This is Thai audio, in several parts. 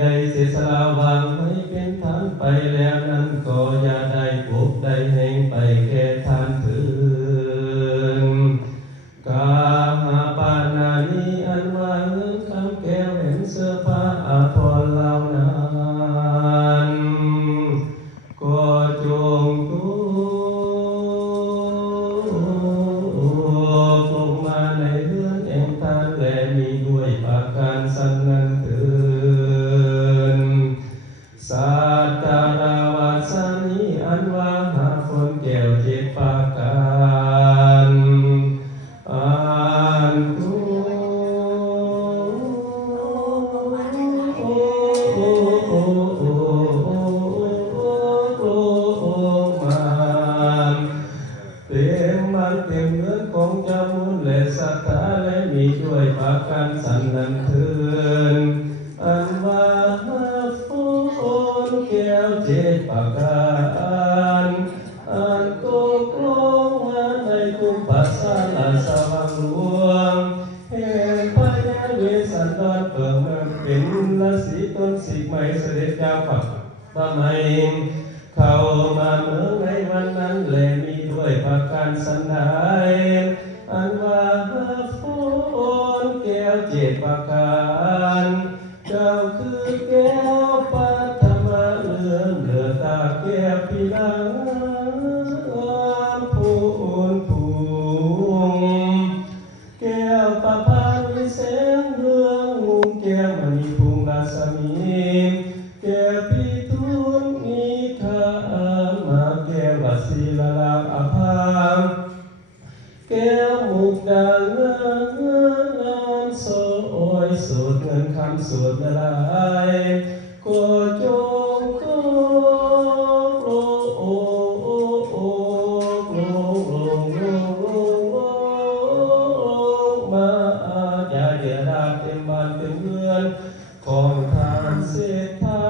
ใดเสียสละวางให้เป็นทานไปแล้วนั้นก็อย่าได้ปลุกได้แห่งไปแค่ทานถือกาหาปานานิอันว่าเงินคำแก้วเห็นเสื้อผ้าอาภรณ์เหล่านั้นก็จงทุกลงมาในเรือนแห่งทานและมีด้วยปากการสันนันเถิดสัตตาราวาสานิอันว่าหาฝนแก้วเจ็ดปากการอันตุเต็มมันเต็มเนื้อของจามุนและสัทธาและมีด้วยปากการสันนันเถิดอันว่าฝนแก้วเจ็ดปากการอันตกลงมาในกุมภาสาลาสว่างหลวงแห่งพญาเวสสันดรเปิดมาเป็นราศีต้นสิกไม้เสด็จเจ้าปักปะไมเข้ามาเมืองในวันนั้นและมีด้วยประการสันใดอันว่าฝนแก้วเจ็ดประการเจ้าคือแก้วปัทมาเลื่อมเลือตาแก้วพิลังพูนพูงแก้วปะพานิแสงเรืองมุงแก้วมณีพุงราศมีแก้วพิทุนนิทามาแก้ววสีลาลาอภาแก้วมุกดาเงินนานโสยสูดเงินคำสูดละลายก็จงโกโลมาอย่าเดือดดาเต็มบ้านเต็มเรือนของทานเศรษฐา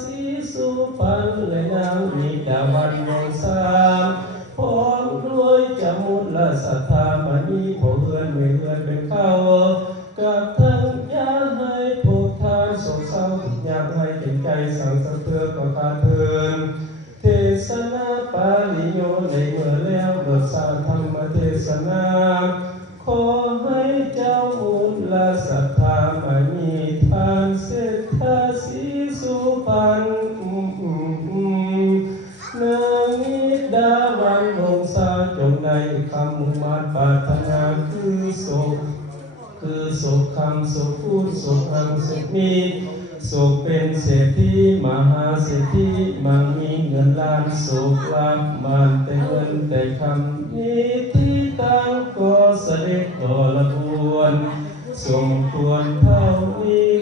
สีสุปันและนางมีดาวันวงสามพร้อมด้วยจามุลสัทธามานีพอเฮือนไม่เฮือนเป็นเข้ากับทั้งยาให้พวกทานโศกเศร้าทุกอย่างให้เห็นใจสั่งสะเทือนก็ขาดเทินเทศนาปาลิโยในเมื่อแล้วบทสาธรรมเทศนาขอให้เจ้ามุลสัทธามานีทานเศรษฐาสีสุปันนางนิดาวันวงศาจงในคำมุมาปรารถนาคือสุขคำสุขพูดสุขอังสุขมีสุขเป็นเศรษฐีมหาเศรษฐีมั่งมีเงินล้านสุขลับมันแต่เงินแต่คำนี้ที่ตั้งก็เสด็จก็ละบวนสมควรเท่านี้